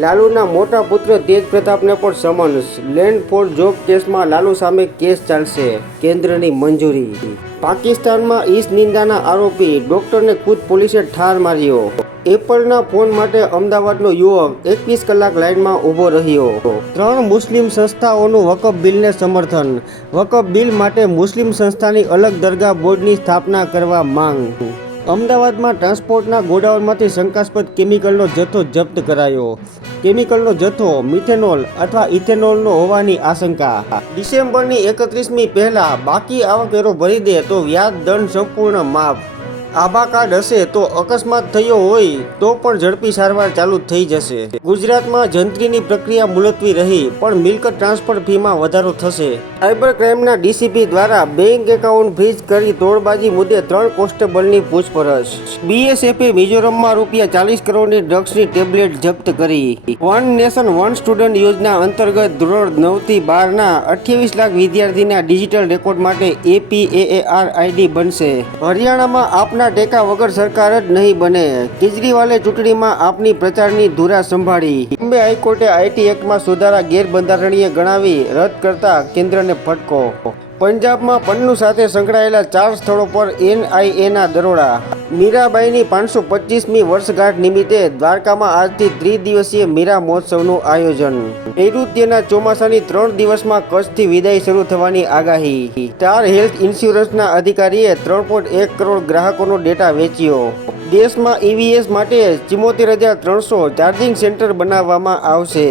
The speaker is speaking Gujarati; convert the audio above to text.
લાલુના મોટા પુત્ર તેજ પ્રતાપને પણ સમન્સ. લેન્ડ ફોર જોબ કેસમાં લાલુ સામે કેસ ચાલશે, કેન્દ્રની મંજૂરી. પાકિસ્તાનમાં ઈશ નિંદાના આરોપી ડોક્ટરને ખુદ પોલીસે ઠાર માર્યો. એપલના ફોન માટે અમદાવાદનો યુવક 21 કલાક લાઇનમાં ઊભો રહ્યો. 3 મુસ્લિમ સંસ્થાઓનું વકફ બિલને સમર્થન. વકફ બિલ માટે મુસ્લિમ સંસ્થાની અલગ દરગાહ બોર્ડની સ્થાપના કરવા માંગ. અમદાવાદમાં ટ્રાન્સપોર્ટના ગોડાઉનમાંથી શંકાસ્પદ કેમિકલનો જથ્થો જપ્ત કરાયો. કેમિકલનો જથ્થો મિથેનોલ અથવા ઇથેનોલનો હોવાની આશંકા. ડિસેમ્બરની 31મી પહેલા બાકી આવકવેરો ભરી દે તો વ્યાજ દંડ સંપૂર્ણ માફ. આભા કાર્ડ હશે તો અકસ્માત થયો હોય તો પણ ઝડપી સારવાર ચાલુ થઈ જશે. ગુજરાતમાં જંત્રીની પ્રક્રિયા મુલતવી રહી પણ મિલકત ટ્રાન્સફર ફીમાં વધારો થશે. સાયબર ક્રાઇમના ડીસીપી દ્વારા બેંક એકાઉન્ટ ફ્રીઝ કરી તોડબાજી મુદ્દે 3 કોન્સ્ટેબલની પૂછપરછ. બીએસએફે મિઝોરમમાં ₹40 કરોડની ડ્રગ્સની ટેબ્લેટ જપ્ત કરી. વન નેશન વન સ્ટુડન્ટ યોજના અંતર્ગત ધોરણ 9 થી 12ના 28 લાખ વિદ્યાર્થીના ડિજિટલ રેકોર્ડ માટે APAAR આઈડી બનશે. હરિયાણામાં આપના ટેકા વગર સરકાર જ નહીં બને. કેજરીવાલે ચૂંટણીમાં આપની પ્રચારની ધુરા સંભાળી. બોમ્બે હાઈકોર્ટે આઈટી એક્ટમાં સુધારા ગેરબંધારણીય ગણાવી રદ કરતા કેન્દ્રને ફટકો. પંજાબમાં પન્નુ સાથે સંકળાયેલા 4 સ્થળો પર NIAના દરોડા. મીરાબાઈની 525મી વર્ષગાંઠ નિમિત્તે દ્વારકામાં આજથી ત્રિદિવસીય મીરા મહોત્સવનું આયોજન. નૈઋત્યના ચોમાસાની 3 દિવસમાં કચ્છથી વિદાય શરૂ થવાની આગાહી. સ્ટાર હેલ્થ ઇન્સ્યોરન્સના અધિકારીએ 3.1 કરોડ ગ્રાહકોનો ડેટા વેચ્યો. દેશમાં EVs માટે 74,300 ચાર્જિંગ સેન્ટર બનાવવામાં આવશે.